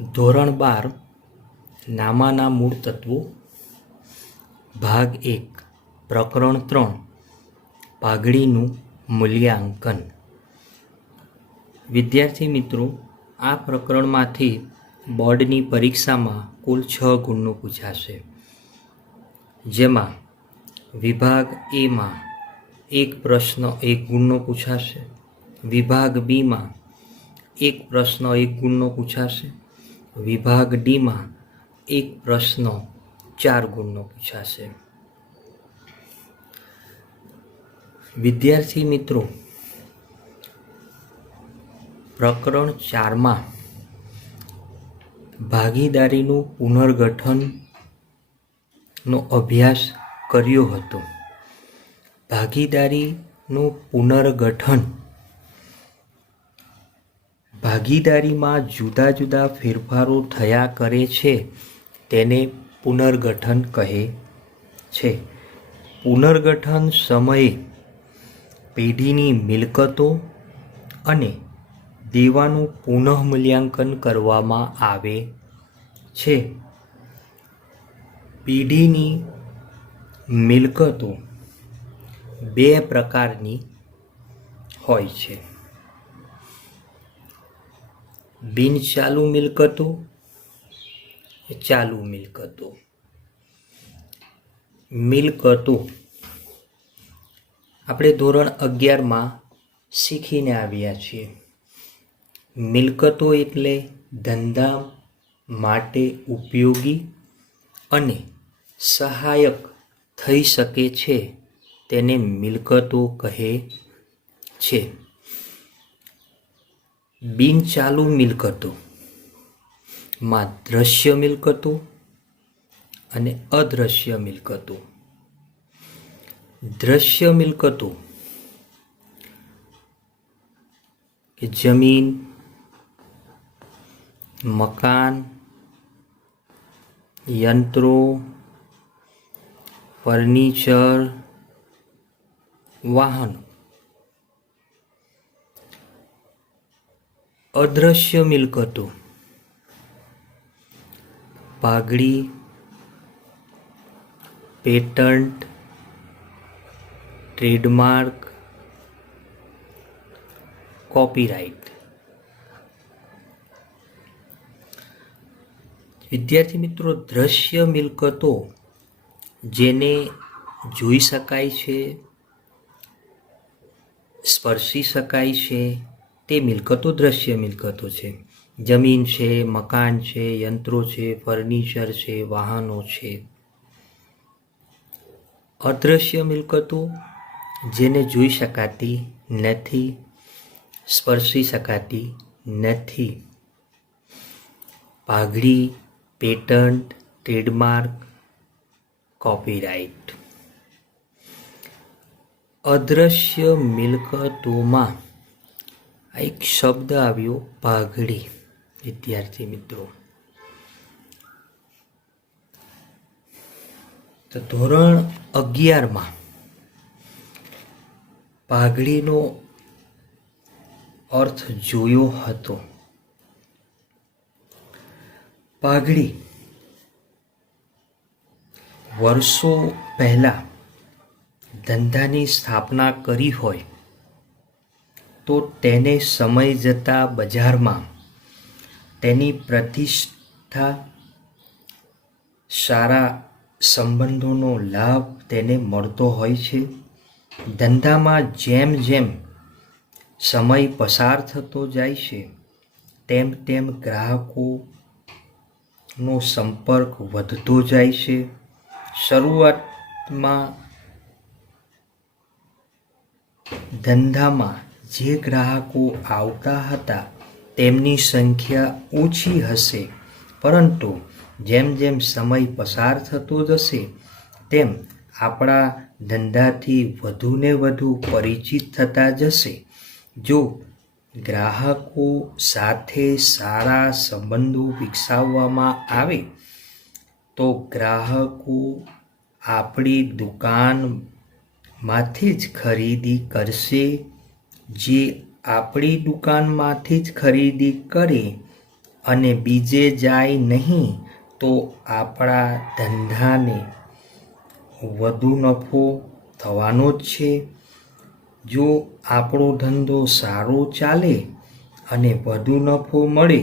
ધોરણ 12 નામાના મૂળ તત્વો ભાગ 1 પ્રકરણ 3 પાઘડીનું મૂલ્યાંકન। વિદ્યાર્થી મિત્રો, આ પ્રકરણમાંથી બોર્ડની પરીક્ષામાં કુલ 6 ગુણનું પૂછાશે, જેમાં વિભાગ એમાં એક પ્રશ્ન 1 ગુણનો પૂછાશે, વિભાગ બીમાં એક પ્રશ્ન 1 ગુણનો પૂછાશે, વિભાગ ડીમાં એક પ્રશ્ન 4 ગુણનો પૂછાશે। વિદ્યાર્થી મિત્રો, પ્રકરણ 4માં ભાગીદારીનું પુનર્ગઠનનો અભ્યાસ કર્યો હતો। ભાગીદારીનું પુનર્ગઠન ભાગીદારીમાં જુદા જુદા ફેરફારો થયા કરે છે તેને પુનર્ગઠન કહે છે। પુનર્ગઠન સમયે પેઢીની મિલકતો અને દેવાનું પુનઃમૂલ્યાંકન કરવામાં આવે છે। પેઢીની મિલકતો 2 પ્રકારની હોય છે: બિનચાલુ મિલકતો, ચાલુ મિલકતો। મિલકતો આપણે ધોરણ 11માં શીખીને આવ્યા છીએ। મિલકતો એટલે ધંધા માટે ઉપયોગી અને સહાયક થઈ શકે છે તેને મિલકતો કહે છે। બિનચાલુ મિલકતોમાં દ્રશ્ય મિલકતો અને અદ્રશ્ય મિલકતો। દ્રશ્ય મિલકતો કે જમીન, મકાન, યંત્રો, ફર્નિચર, વાહનો। અદ્રશ્ય મિલકતો પાઘડી, પેટન્ટ, ટ્રેડમાર્ક, કોપીરાઇટ। વિદ્યાર્થી મિત્રો, દ્રશ્ય મિલકતો જેને જોઈ શકાય છે, સ્પર્શી શકાય છે તે મિલકતો દ્રશ્ય મિલકતો છે। જમીન છે, મકાન છે, યંત્રો છે, ફર્નિચર છે, વાહનો છે। અદ્રશ્ય મિલકતો જેને જોઈ શકાતી નથી, સ્પર્શી શકાતી નથી: પાઘડી, પેટન્ટ, ટ્રેડમાર્ક, કોપીરાઇટ। અદ્રશ્ય મિલકતોમાં એક શબ્દ આવ્યો પાઘડી। વિદ્યાર્થી મિત્રો, તો ધોરણ 11માં પાઘડીનો અર્થ જોયો હતો। પાઘડી વર્ષો પહેલા ધંધાની સ્થાપના કરી હોય તો તેને સમય જતા બજારમાં તેની પ્રતિષ્ઠા, સારા સંબંધોનો લાભ તેને મળતો હોય છે। ધંધામાં જેમ જેમ સમય પસાર થતો જાય છે તેમ તેમ ગ્રાહકોનો સંપર્ક વધતો જાય છે। શરૂઆતમાં ધંધામાં જે ગ્રાહકો આવતા હતા તેમની સંખ્યા ઓછી હશે, પરંતુ જેમ જેમ સમય પસાર થતો જશે તેમ આપણા ધંધાથી વધુને વધુ પરિચિત થતા જશે। જો ગ્રાહકો સાથે સારા સંબંધો વિકસાવવામાં આવે તો ગ્રાહકો આપણી દુકાનમાંથી જ ખરીદી કરશે। જે આપણી દુકાનમાંથી જ ખરીદી કરે અને બીજે જાય નહીં તો આપણા ધંધાને વધુ નફો થવાનો જ છે. જો આપણો ધંધો સારો ચાલે અને વધુ નફો મળે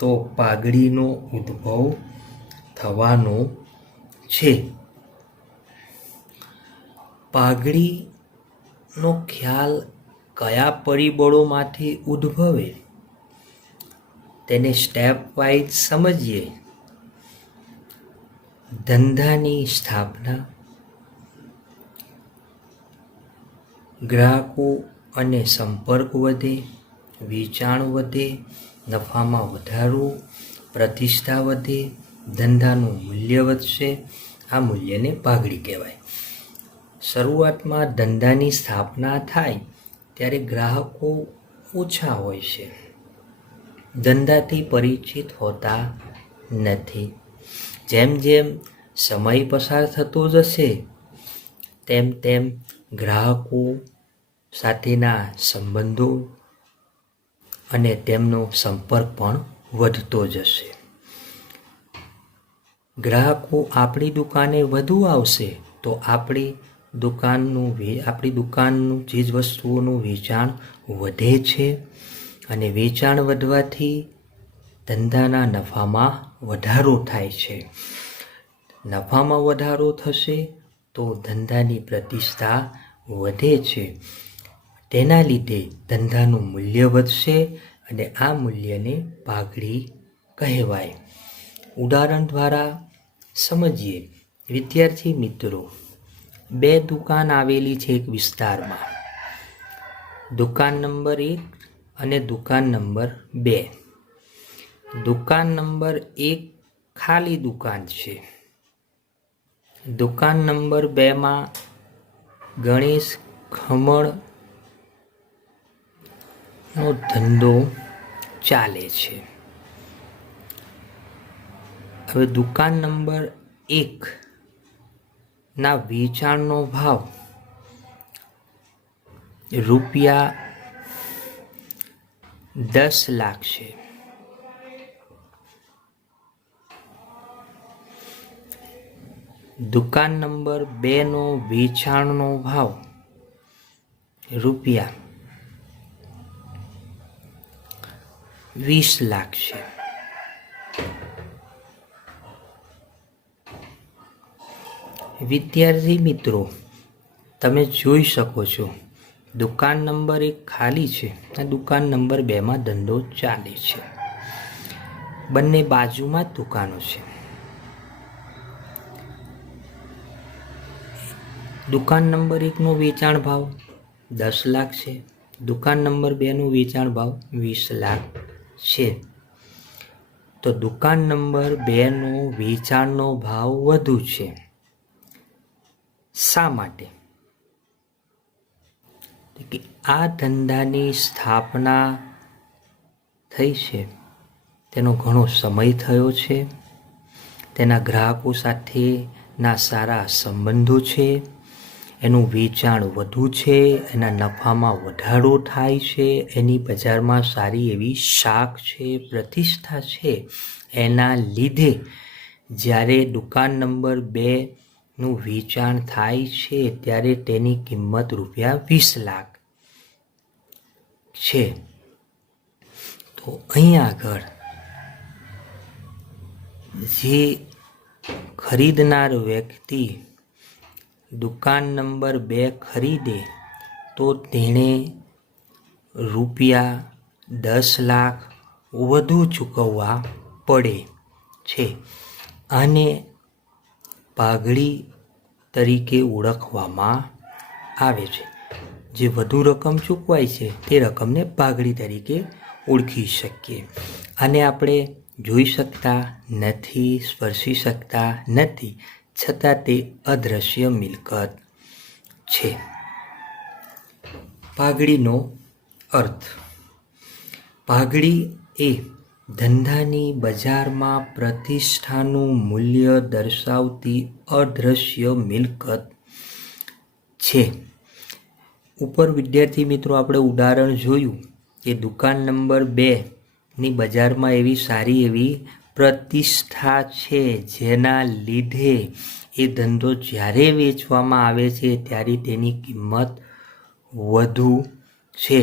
તો પાઘડીનો ઉદ્ભવ થવાનો છે. પાઘડીનો ખ્યાલ કયા પરિબળોમાંથી ઉદ્ભવે તેને સ્ટેપ વાઇઝ સમજીએ. ધંધાની સ્થાપના, ગ્રાહકો અને સંપર્ક વધે, વેચાણ વધે, નફામાં વધારો, પ્રતિષ્ઠા વધે, ધંધાનું મૂલ્ય વધશે. આ મૂલ્યને પાઘડી કહેવાય. શરૂઆતમાં ધંધાની સ્થાપના થાય ત્યારે ગ્રાહકો ઓછા હોય છે, ધંધાથી પરિચિત હોતા નથી. જેમ જેમ સમય પસાર થતો જશે તેમ તેમ ગ્રાહકો સાથેના સંબંધો અને તેમનો સંપર્ક પણ વધતો જશે. ગ્રાહકો આપણી દુકાને વધુ આવશે તો આપણી દુકાનનું ચીજ વસ્તુઓનું વેચાણ વધે છે અને વેચાણ વધવાથી ધંધાના નફામાં વધારો થાય છે. નફામાં વધારો થશે તો ધંધાની પ્રતિષ્ઠા વધે છે. તેના લીધે ધંધાનું મૂલ્ય વધશે અને આ મૂલ્યને પાઘડી કહેવાય. ઉદાહરણ દ્વારા સમજીએ. વિદ્યાર્થી મિત્રો, 2 દુકાન આવેલી છે એક વિસ્તારમાં. દુકાન નંબર 1 અને દુકાન નંબર 2. દુકાન નંબર 1 ખાલી દુકાન છે. દુકાન નંબર 2માં ગણેશ ખમણનો ધંધો ચાલે છે. હવે દુકાન નંબર 1 ના વેચાણનો ભાવ રૂપિયા 10 લાખ છે. દુકાન નંબર 2 નો વેચાણનો ભાવ રૂપિયા 20 લાખ છે. વિદ્યાર્થી મિત્રો, તમે જોઈ શકો છો દુકાન નંબર 1 ખાલી છે અને દુકાન નંબર 2માં ધંધો ચાલે છે. બંને બાજુમાં જ દુકાનો છે. દુકાન નંબર 1નો વેચાણ ભાવ 10 લાખ છે. દુકાન નંબર 2નો વેચાણ ભાવ 20 લાખ છે. તો દુકાન નંબર 2નો વેચાણનો ભાવ વધુ છે. શા માટે? કે આ ધંધાની સ્થાપના થઈ છે, તેનો ઘણો સમય થયો છે, તેના ગ્રાહકો સાથેના સારા સંબંધો છે, એનું વેચાણ વધુ છે, એના નફામાં વધારો થાય છે, એની બજારમાં સારી એવી શાખ છે, પ્રતિષ્ઠા છે. એના લીધે જ્યારે દુકાન નંબર 2નું વેચાણ થાય છે ત્યારે તેની કિંમત રૂપિયા 20 લાખ છે. તો અહીં આગળ જે ખરીદનાર વ્યક્તિ દુકાન નંબર 2 ખરીદે તો તેણે રૂપિયા 10 લાખ વધુ ચૂકવવા પડે છે. આને પાઘડી તરીકે ઓળખવામાં આવે છે. જે વધુ રકમ ચૂકવાય છે તે રકમને પાઘડી તરીકે ઓળખી શકીએ. આને આપણે જોઈ શકતા નથી, સ્પર્શી શકતા નથી, છતાં તે અદ્રશ્ય મિલકત છે. પાઘડીનો અર્થ. પાઘડી એ ધંધાની બજારમાં પ્રતિષ્ઠાનું મૂલ્ય દર્શાવતી અદ્રશ્ય મિલકત છે. ઉપર વિદ્યાર્થી મિત્રો આપણે ઉદાહરણ જોયું કે દુકાન નંબર 2 ની બજારમાં એવી સારી એવી પ્રતિષ્ઠા છે, જેના લીધે એ ધંધો જ્યારે વેચવામાં આવે છે ત્યારે તેની કિંમત વધુ છે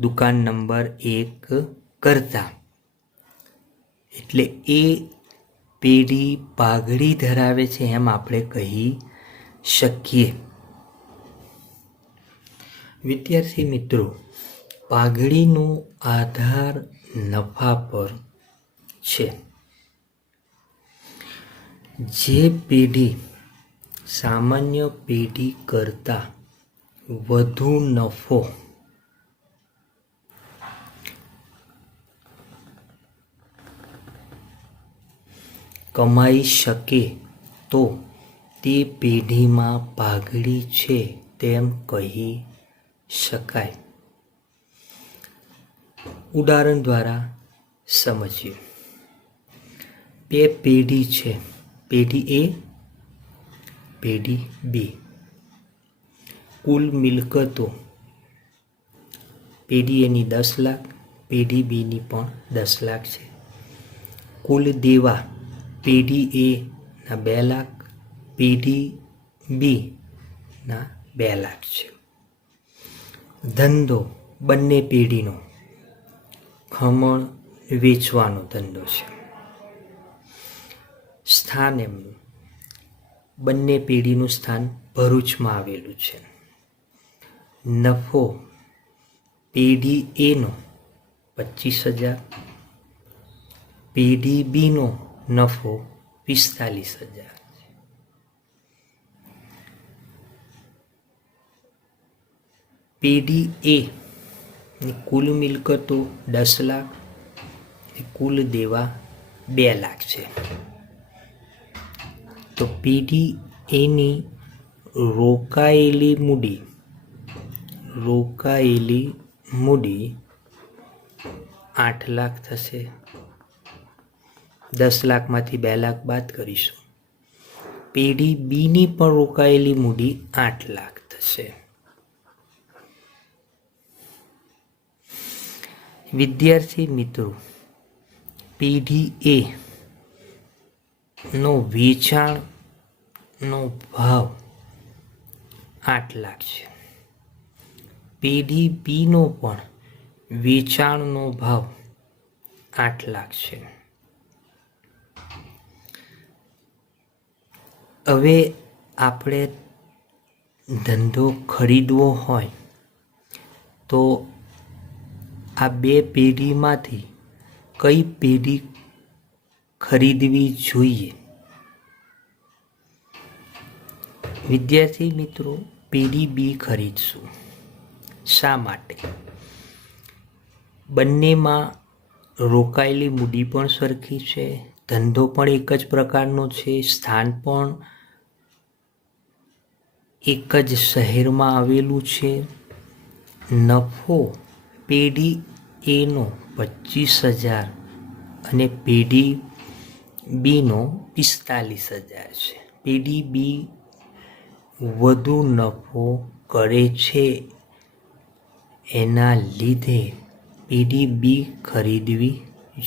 દુકાન નંબર 1 કરતાં. એટલે એ પેઢી પાઘડી ધરાવે છે એમ આપણે કહી શકીએ. વિદ્યાર્થી મિત્રો, પાઘડીનો આધાર નફા પર છે. જે પેઢી સામાન્ય પેઢી કરતાં વધુ નફો કમાઈ શકે તો તે પેઢીમાં પાઘડી છે તેમ કહી શકાય. ઉદાહરણ દ્વારા સમજીએ. બે પેઢી છે, પેઢી એ, પેઢી બી. કુલ મિલકતો પેઢી એની 10 લાખ, પેઢી બીની પણ 10 લાખ છે. કુલ દેવા પેઢી એ ના 2 લાખ, પેઢી બી ના 2 લાખ છે. ધંધો બંને પેઢીનો ખમણ વેચવાનો ધંધો છે. સ્થાન એમનું, બંને પેઢીનું સ્થાન ભરૂચમાં આવેલું છે. નફો પેઢી એનો 25,000, પેઢી બીનો નફો 45,000. પેઢી એ ની કુલ મિલકતો 10 લાખ, કુલ દેવા 2 લાખ છે. તો પેઢી એની રોકાયેલી મૂડી 8 લાખ થશે. 10 લાખમાંથી 2 લાખ બાદ કરીશું. પેઢી બીની પણ રોકાયેલી મૂડી 8 લાખ થશે. વિદ્યાર્થી મિત્રો, પેઢી એ નો વેચાણનો ભાવ 8 લાખ છે. પેઢી બીનો પણ વેચાણનો ભાવ 8 લાખ છે. હવે આપણે ધંધો ખરીદવો હોય તો આ બે પેઢીમાંથી કઈ પેઢી ખરીદવી જોઈએ? વિદ્યાર્થી મિત્રો, પેઢી બી ખરીદશું. શા માટે? બંનેમાં રોકાયેલી મૂડી પણ સરખી છે, ધંધો પણ એક જ પ્રકારનો છે, સ્થાન પણ એક જ શહેરમાં આવેલું છે. નફો પેઢી એનો 25,000 અને પેઢી બીનો 45,000 છે. પેઢી બી વધુ નફો કરે છે, એના લીધે પેઢી બી ખરીદવી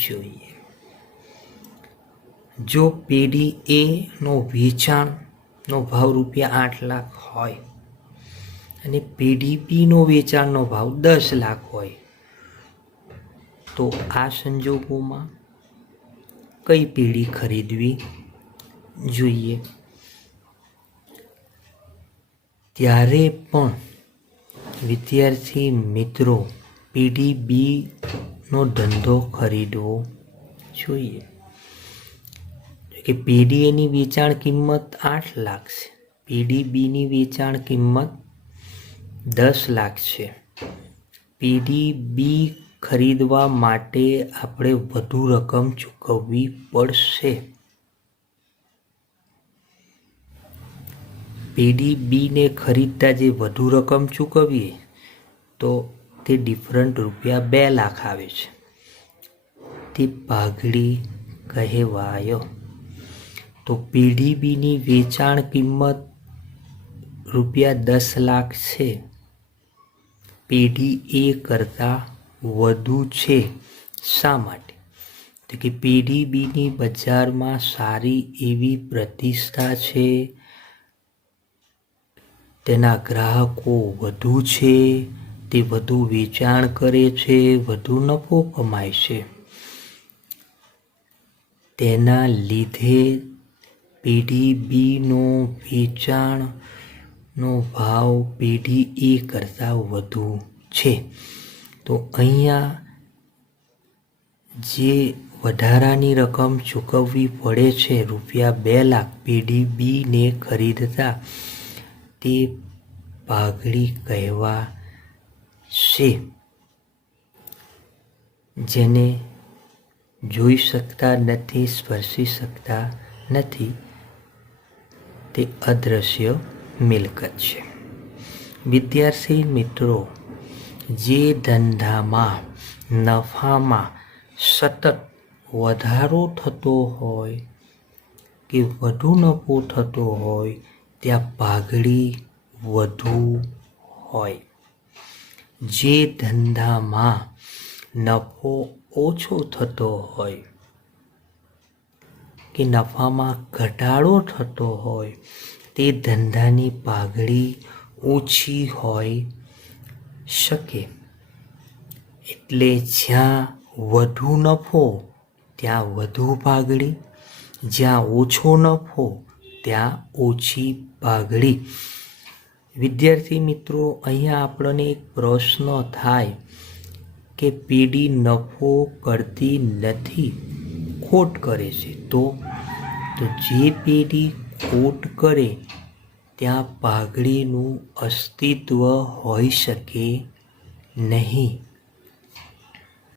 જોઈએ. જો પેઢી એ નો વેચાણનો ભાવ ₹8 લાખ હોય અને પેઢી બીનો વેચાણનો ભાવ 10 લાખ હોય તો આ સંજોગોમાં કઈ પેઢી ખરીદવી જોઈએ? ત્યારે પણ વિદ્યાર્થી મિત્રો, પેઢી બીનો ધંધો ખરીદવો જોઈએ. કે પેઢી એની વેચાણ કિંમત 8 લાખ છે, પેઢી બીની વેચાણ કિંમત 10 લાખ છે. પેઢી બી ખરીદવા માટે આપણે વધુ રકમ ચૂકવવી પડશે. પેઢી બીને ખરીદતા જે વધુ રકમ ચૂકવીએ તો તે ડિફરન્ટ ₹2 લાખ આવે છે. તે પાઘડી કહેવાયો. તો પેઢી બીની વેચાણ કિંમત ₹10 લાખ છે, પેઢી એ કરતાં વધુ છે. શા માટે? તો કે પેઢી બીની બજારમાં સારી એવી પ્રતિષ્ઠા છે, તેના ગ્રાહકો વધુ છે, તે વધુ વેચાણ કરે છે, વધુ નફો કમાય છે. તેના લીધે પેઢી બીનો વેચાણનો ભાવ પેઢી એ કરતાં વધુ છે. તો અહીંયા જે વધારાની રકમ ચૂકવવી પડે છે ₹2 લાખ પેઢી બીને ખરીદતા, તે પાઘડી કહેવાશે. જેને જોઈ શકતા નથી, સ્પર્શી શકતા નથી, તે અદૃશ્ય મિલકત છે. વિદ્યાર્થી મિત્રો, જે ધંધામાં નફામાં સતત વધારો થતો હોય કે વધુ નફો થતો હોય, ત્યાં પાઘડી વધુ હોય. જે ધંધામાં નફો ઓછો થતો હોય કે નફામાં ઘટાડો થતો હોય, તે ધંધાની પાઘડી ઓછી હોઈ શકે. એટલે જ્યાં વધુ નફો ત્યાં વધુ પાઘડી, જ્યાં ઓછો નફો ત્યાં ઓછી પાઘડી. વિદ્યાર્થી મિત્રો, અહીંયા આપણને એક પ્રશ્ન થાય કે પેઢી નફો કરતી નથી, ખોટ કરે છે. તો જે પેઢી ખોટ કરે ત્યાં પાઘડીનું અસ્તિત્વ હોઈ શકે નહીં.